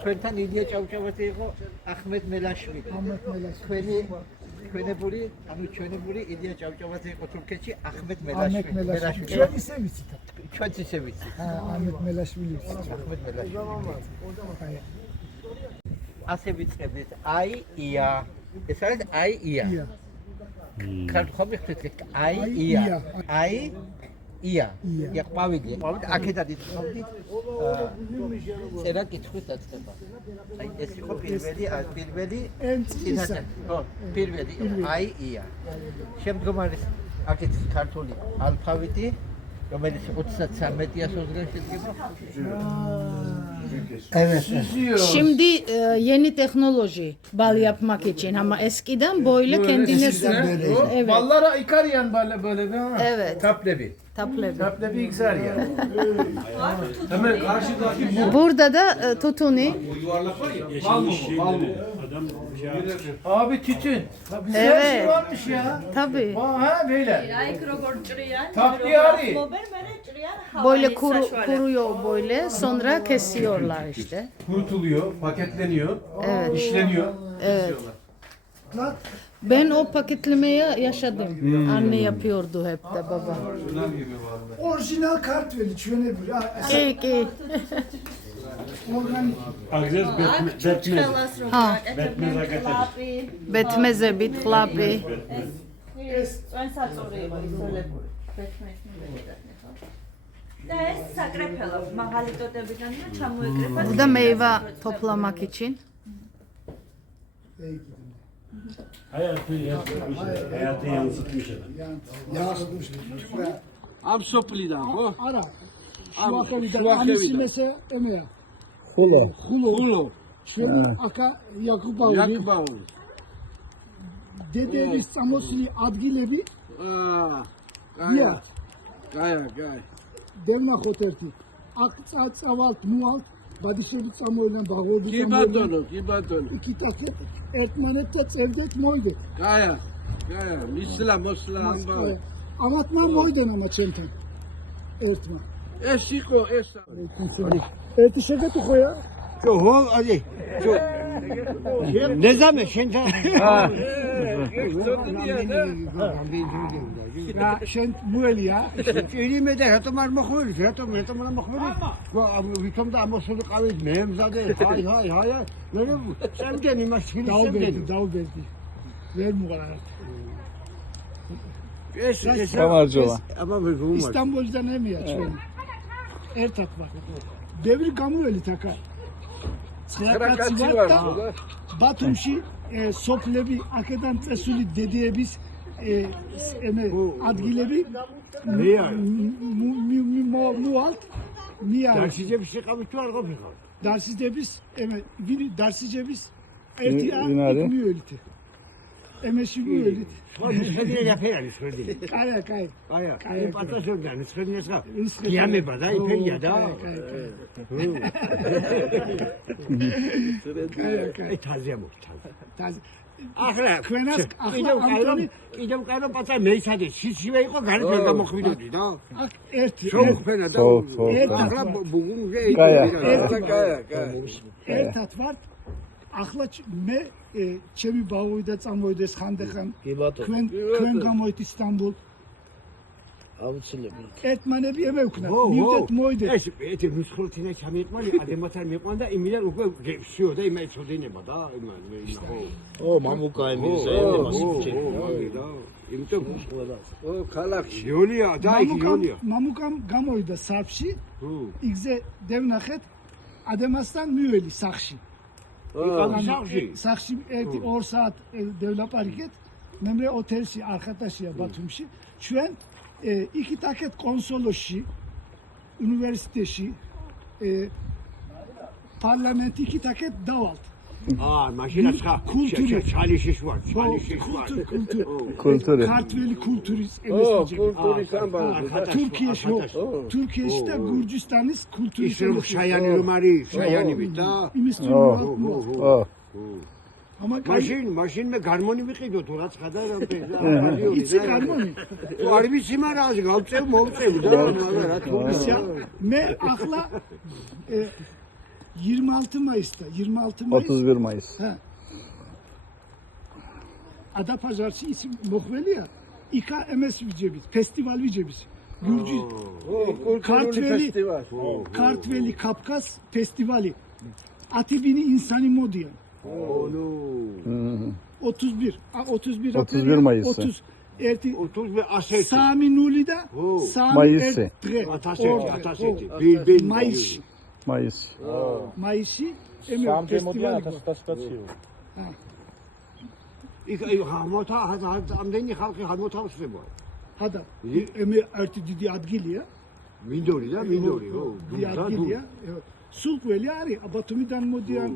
თქვენთან იდეა ჭავჭავაძე იყო ახმედ მელაშვილი. ჩვენებული, ანუ ჩვენებული იდეა ჭავჭავაძე იყო თურქეთში ახმედ მელაშვილი. ჩვენ ისე ვიცით. ჩვენც ისე ვიცით. ახმედ მელაშვილი ვიცით. ახმედ მელაშვილი. ასე ვიწყებდით აი ია. ეს არის აი ია. ხომ იხდეთ აი ია. აი ია. ია ყავიდი. აქედან იწოვდით წერა კითხვის დაწყება. აი ეს იყო პირველი ციტატა. ხო, პირველი აი ია. შემდგომ არის აქეთ ქართული ალფავიტი, რომელიც 33-ია სოზღერში შედგება. Şimdi yeni teknoloji bal yapmak için ama eskiden böyle kendiniz evet. Ballara yıkarayan böyle değil mi? Evet. Taplebi. Taplebi yıkar ya. Hemen karşıdaki Burada da tutuni. yuvarlak var ya. Bal mı? Abi tütün. Güzel Evet. şey varmış ya. Tabii. Ha böyle. Tatliyari. Böyle kuruyor böyle sonra kesiyorlar işte. Kurutuluyor, paketleniyor, Evet. işleniyor. Evet. Ben o paketlemeye yaşadım. Anne yapıyordu hep de baba. Orijinal kart verdi çönebilir. İyi. Organik. Ha. Betmeze bit klapi. Bu da meyve toplamak için. Hayatı yansıtmış adam. Yansıtmış. Amsopli'den bu. Ara. Şuakaviden. Annesi mesela emeğe. Hulo. Şöyle aka Yakup abi. Dede bir samosili adgile bir. Ya. Gaya. Devna hoterti. Aktsavalt mualt. Badişevi samoyla bağırdı. Gibadonu. İki takı. Ertmanette sevdet moydu. Gaya. Misla. Amatman moydun ama çenten. Ertman. Esiko. Ertişege tukoya. Hol Ali. Ne zaman şimdi? Şent mueli ya. Elime de hatamar mı hatamar mı Bu vitomda ama sulu kavit mem zade. Hay. Böyle sen de mi maskini Dal verdi. Ver mu kadar. Ama bir rumor. İstanbul'da ne mi ya? Ertak var. Devir gamueli takar. Krakatsi var burada. Batumşi soplebi akedan tesuli dediye biz adgilebi mualt niye? Dersice bir şey kamıştı var kapı. Dersice biz dersice biz ertiya müeliti. Emeşi müeliti. Hadi yapayım söyledi. Kaya. Pata söyledi. Söyledi. Kıyame bada ipek ya da. Taze mu? Taze. Ahla. Kvenas İdem kayro pata meysade. Şişive iko garip yerden mokvidodi da. Erti. Çok fena da. Ahla bugün Gaya. Ertat var. Ahla me çemi bağıyda çamoydes xandexan. Kven gamoyt İstanbul. Ertmane bir eme ukna. Nivdet moyde. Eti Ruskultine çametmali adematar meqanda imiler upe gevşiyor da imay çodine bada iman. O mamuka emirse masif çek. İmto o kalak yoliya da yoliya. Mamukam gamoyda sarpşi. İgze devnaxet ademastan müeli saxşi. Saxşi eti or saat devlap hareket. Memre otelsi arkadaşı Batumşi. Şu an iki taket konsoloşi, üniversiteşi, parlamenti iki taket davalt. მაშინ ცხა კულტური. ჩალიში შუა ჩალიში შუა კულტური. ქართველი კულტურის კულტურის ამბავი. თურქიაში და გურჯისტანის კულტურის ის რომ შაიანი რომ არის შაიანივით და იმის მაშინ მე გარმონი ვიყიდო თუ რაც ხადა რა იცი გარმონი არ ვიცი მაგრამ ასე გავწევ მოვწევ და რა თუ მე ახლა 26 მაისდა 31 მაის. ადაფაჟარში ის მოხველია იქა MS ვიჯებით ფესტივალ ვიჯების გურჯი ქართველი კაფკას ფესტივალი 10 ბინი ინსანი მოდიან 31 მაისზე. 3 და 3 დღე 1001 მაისში ემე ფესტივალი იქ ამდენი ხალხი გამოთავსდება ხადა ემე ერთი დიდი ადგილია მინდორი ხო ადგილია სულ ყველი არის ბათუმიდან მოდიან